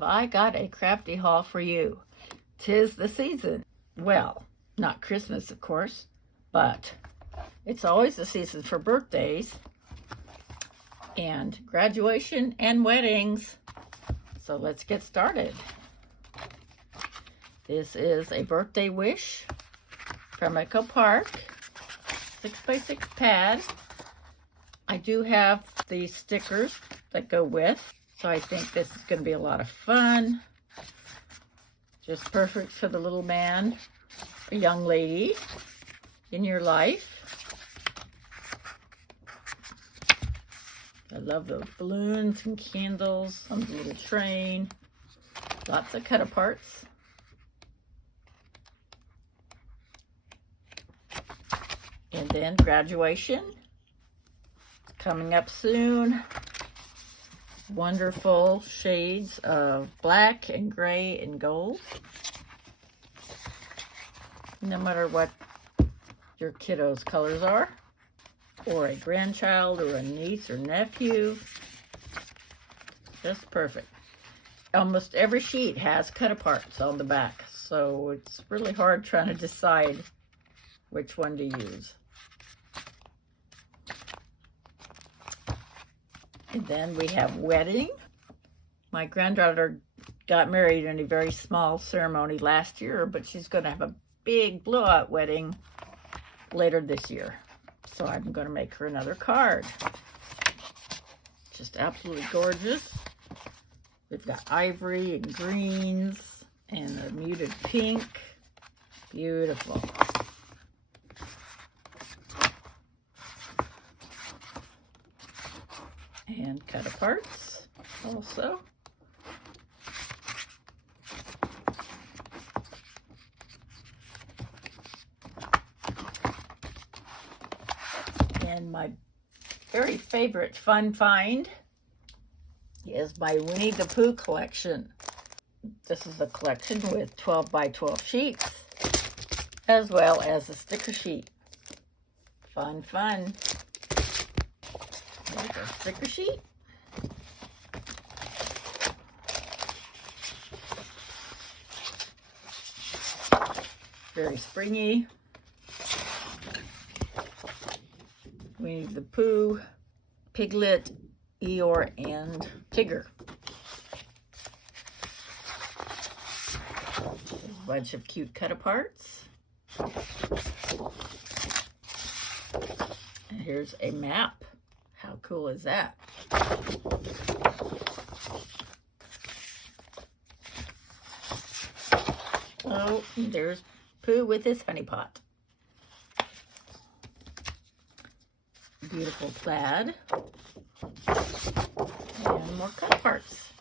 have I got a crafty haul for you. 'Tis the season. Well, not Christmas, of course, but it's always the season for birthdays and graduation and weddings. So let's get started. This is a birthday wish from Echo Park, 6x6 pad. I do have the stickers that go with, so I think this is going to be a lot of fun. Just perfect for the little man, a young lady in your life. I love those balloons and candles on the little train. Lots of cut aparts. And then graduation coming up soon. Wonderful shades of black and gray and gold. No matter what your kiddo's colors are, or a grandchild or a niece or nephew, just perfect. Almost every sheet has cut aparts on the back, so it's really hard trying to decide which one to use. And then we have wedding. My granddaughter got married in a very small ceremony last year, but she's going to have a big blowout wedding later this year. So I'm going to make her another card. Just absolutely gorgeous. We've got ivory and greens and a muted pink. Beautiful. And cut aparts also. And my very favorite fun find is my Winnie the Pooh collection. This is a collection with 12 by 12 sheets, as well as a sticker sheet. Fun, fun. There's our sticker sheet. Very springy. Winnie the Pooh, Piglet, Eeyore, and Tigger. There's a bunch of cute cut aparts. And here's a map. How cool is that? Oh, there's Pooh with his honey pot. Beautiful plaid. And more cut parts.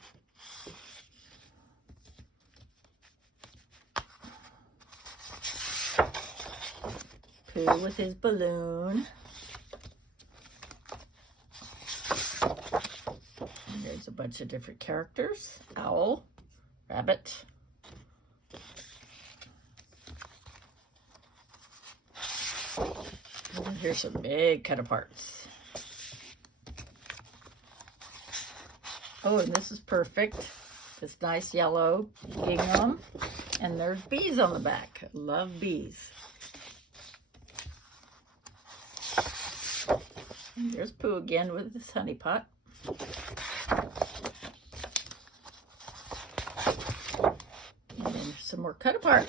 Pooh with his balloon. And there's a bunch of different characters. Owl, rabbit. And here's some big cut aparts. Oh, and this is perfect. This nice yellow gingham. And there's bees on the back. I love bees. And there's Pooh again with his honey pot. And then some more cut aparts.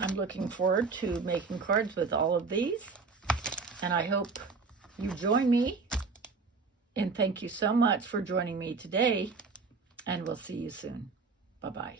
I'm looking forward to making cards with all of these, and I hope you join me. And thank you so much for joining me today, and we'll see you soon. Bye-bye.